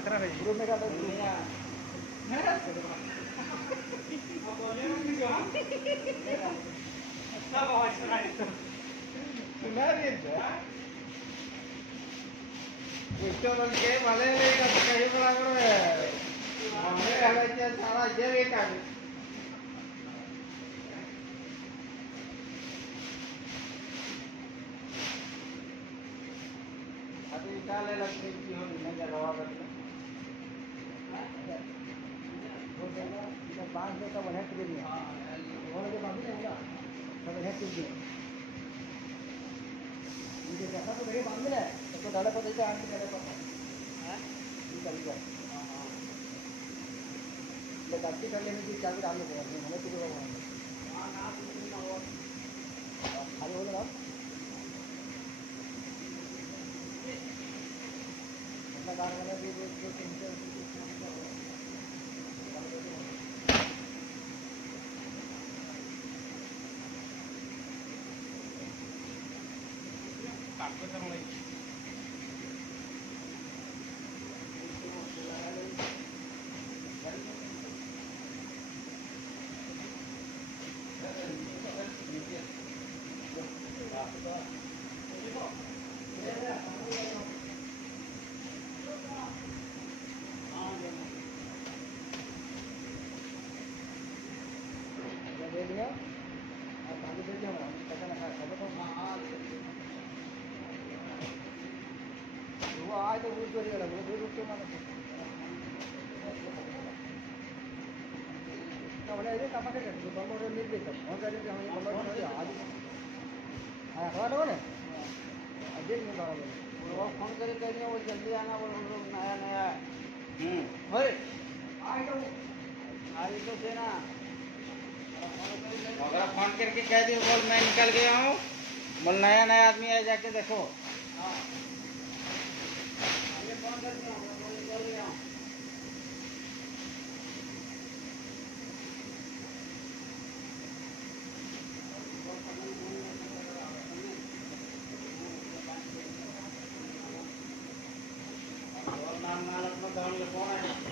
ग्रुप में का इष्टों के भले लेगा तो कहीं बड़ा करो हमने हमें क्या सारा जेब एक आ गया अभी निकाले लगते की हो नहीं जगह करते वो देगा इधर बांध दे तो वह कर दिया वो लोग बांध देंगे सब वह कर दिया मुझे जैसा तो मेरे बांध ले तो डाले पर देते आंटी डाले पर हां ये चल गया ले गाड़ी कर लेने की चाबी डालने को हमें तो हां ना ना हो खाली हो गया अपना कार वाला भी जो तुमसे दे दिया और बाकी दे दिया पता ना सब तो वो आए तो वो चोरी वाला वो दूर के मानो तो बोले ये काम के करते बम और मिल गए सब और गाड़ी हम बम और आज हां खबर हो ना अजय ने कहा वो फोन करे कह दिया वो जल्दी आना वो नया नया अरे आए तो से ना अगर फोन करके कह दियो बोल मैं निकल गया हूँ बोल नया नया आदमी है जाके देखो फोन कर दिया निकल गया हूँ नाम नालक में कौन ले कौन है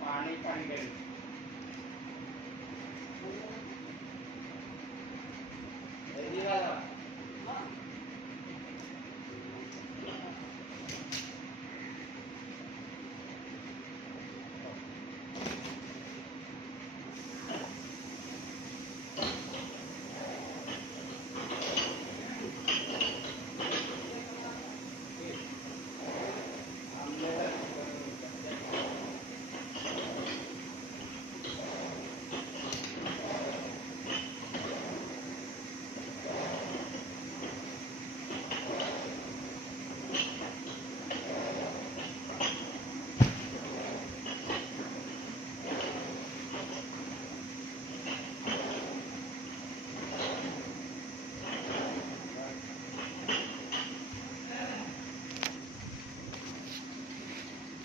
पानी पानी